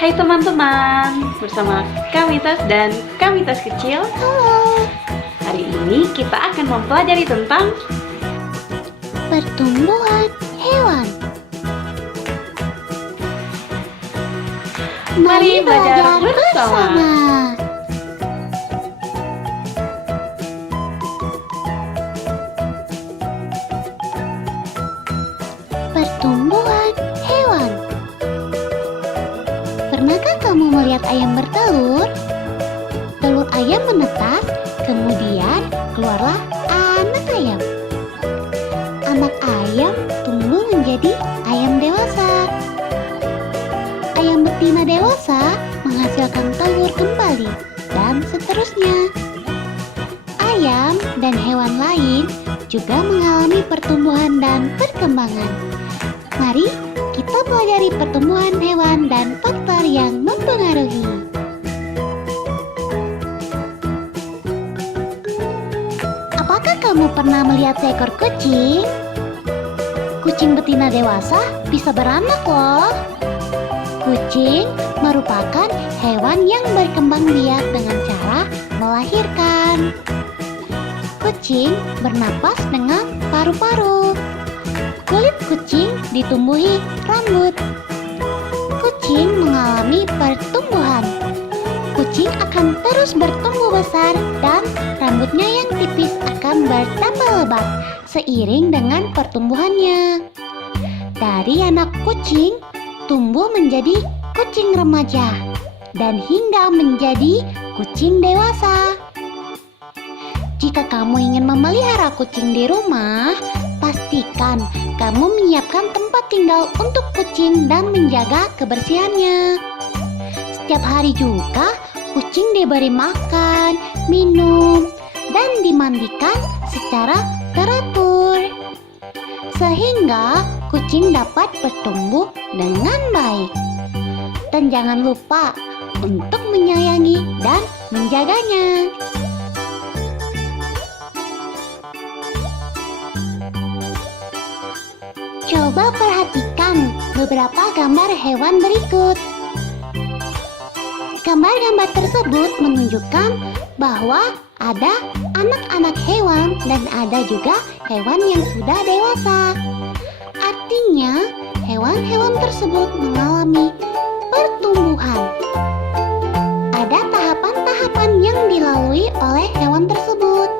Hai teman-teman, bersama Kamitas dan Kamitas Kecil. Halo, Hari ini kita akan mempelajari tentang pertumbuhan hewan. Mari belajar bersama. Pertumbuhan hewan. Pernahkah kamu melihat ayam bertelur? Telur ayam menetas, kemudian keluarlah anak ayam. Anak ayam tumbuh menjadi ayam dewasa. Ayam betina dewasa menghasilkan telur kembali, dan seterusnya. Ayam dan hewan lain juga mengalami pertumbuhan dan perkembangan. Mari kita pelajari pertumbuhan hewan dan faktor yang mempengaruhi. Apakah kamu pernah melihat seekor kucing? Kucing betina dewasa bisa beranak loh. Kucing merupakan hewan yang berkembang biak dengan cara melahirkan. Kucing bernapas dengan paru-paru. Kulit kucing ditumbuhi rambut. Kucing mengalami pertumbuhan. Kucing akan terus bertumbuh besar dan rambutnya yang tipis akan bertambah lebat seiring dengan pertumbuhannya. Dari anak kucing tumbuh menjadi kucing remaja dan hingga menjadi kucing dewasa. Jika kamu ingin memelihara kucing di rumah, pastikan kamu menyiapkan tempat tinggal untuk kucing dan menjaga kebersihannya. Setiap hari juga kucing diberi makan, minum, dan dimandikan secara teratur, sehingga kucing dapat bertumbuh dengan baik. Dan jangan lupa untuk menyayangi dan menjaganya. Coba perhatikan beberapa gambar hewan berikut. Gambar-gambar tersebut menunjukkan bahwa ada anak-anak hewan dan ada juga hewan yang sudah dewasa. Artinya, hewan-hewan tersebut mengalami pertumbuhan. Ada tahapan-tahapan yang dilalui oleh hewan tersebut,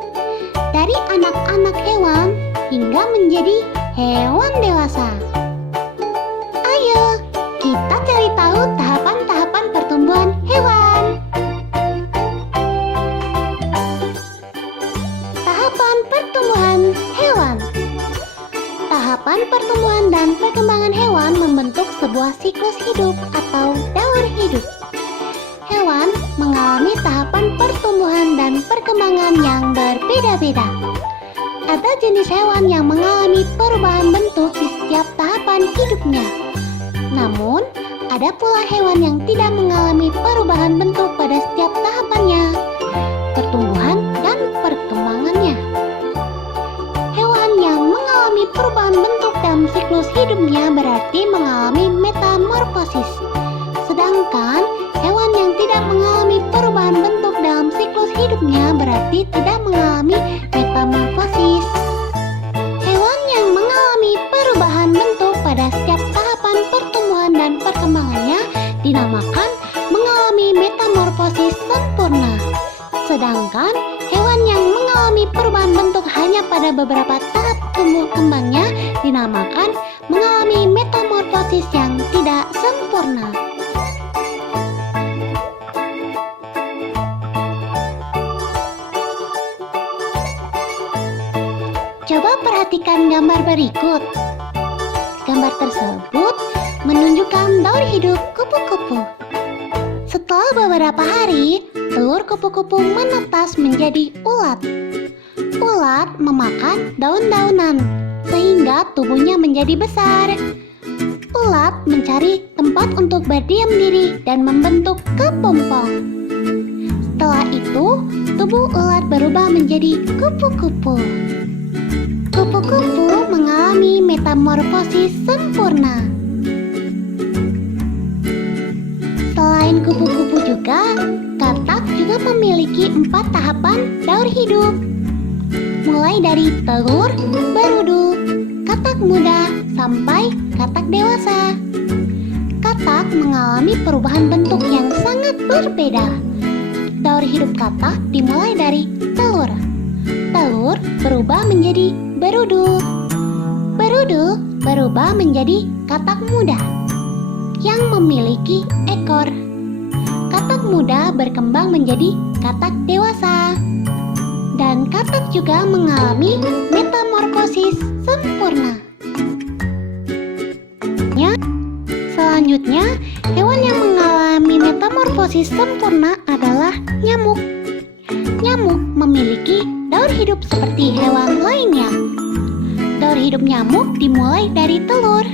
dari anak-anak hewan hingga menjadi hewan dewasa. Ayo, kita cari tahu tahapan-tahapan pertumbuhan hewan. Tahapan pertumbuhan hewan. Tahapan pertumbuhan dan perkembangan hewan membentuk sebuah siklus hidup atau daur hidup. Hewan mengalami tahapan pertumbuhan dan perkembangan yang berbeda-beda. Ada jenis hewan yang mengalami perubahan bentuk di setiap tahapan hidupnya. Namun, ada pula hewan yang tidak mengalami perubahan bentuk pada setiap tahapannya, pertumbuhan dan perkembangannya. Hewan yang mengalami perubahan bentuk dalam siklus hidupnya berarti mengalami metamorfosis. Sedangkan hewan yang tidak mengalami perubahan bentuk dalam siklus hidupnya berarti tidak mengalami metamorfosis. Hewan yang mengalami perubahan bentuk pada setiap tahapan pertumbuhan dan perkembangannya dinamakan mengalami metamorfosis sempurna. Sedangkan hewan yang mengalami perubahan bentuk hanya pada beberapa tahap tumbuh kembangnya dinamakan mengalami metamorfosis yang tidak sempurna. Coba perhatikan gambar berikut. Gambar tersebut menunjukkan daur hidup kupu-kupu. Setelah beberapa hari, telur kupu-kupu menetas menjadi ulat. Ulat memakan daun-daunan, sehingga tubuhnya menjadi besar. Ulat mencari tempat untuk berdiam diri dan membentuk kepompong. Setelah itu, tubuh ulat berubah menjadi kupu-kupu. Kupu-kupu mengalami metamorfosis sempurna. juga, katak juga memiliki 4 tahapan daur hidup. Mulai dari telur, berudu, katak muda, sampai katak dewasa. Katak mengalami perubahan bentuk yang sangat berbeda. Daur hidup katak dimulai dari telur. Telur berubah menjadi berudu. Berudu berubah menjadi katak muda yang memiliki ekor. Katak muda berkembang menjadi katak dewasa. Dan katak juga mengalami metamorfosis sempurna. Selanjutnya, hewan yang mengalami metamorfosis sempurna adalah nyamuk. Nyamuk memiliki daur hidup seperti hewan lainnya. Daur hidup nyamuk dimulai dari telur.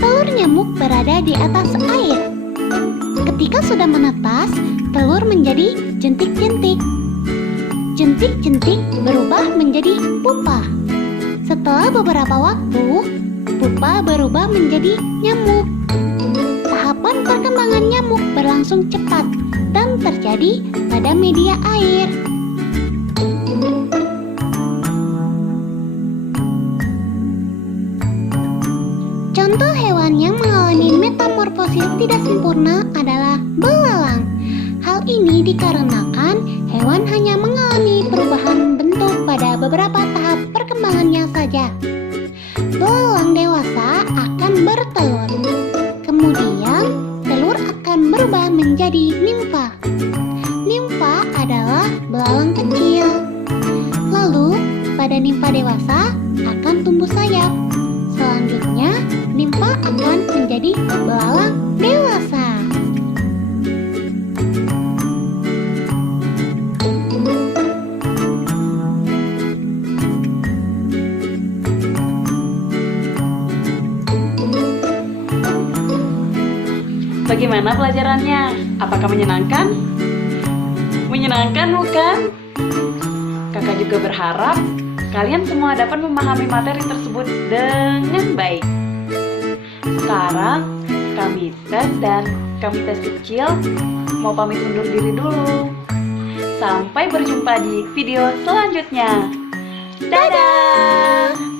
Telur nyamuk berada di atas air. Ketika sudah menetas, telur menjadi jentik-jentik. Jentik-jentik berubah menjadi pupa. Setelah beberapa waktu, pupa berubah menjadi nyamuk. Tahapan perkembangan nyamuk berlangsung cepat dan terjadi pada media air. Contoh hewan yang mengalami metamorfosis tidak sempurna adalah belalang. Hal ini dikarenakan hewan hanya mengalami perubahan bentuk pada beberapa tahap perkembangannya saja. Belalang dewasa akan bertelur. Kemudian, telur akan berubah menjadi nimfa. Nimfa adalah belalang kecil. Lalu, pada nimfa dewasa akan tumbuh sayap. Selanjutnya, nimfa akan menjadi belalang dewasa. Bagaimana pelajarannya? Apakah menyenangkan? Menyenangkan bukan? Kakak juga berharap kalian semua dapat memahami materi tersebut dengan baik. Sekarang, Kamitas dan Kamitas kecil mau pamit undur diri dulu. Sampai berjumpa di video selanjutnya. Dadah!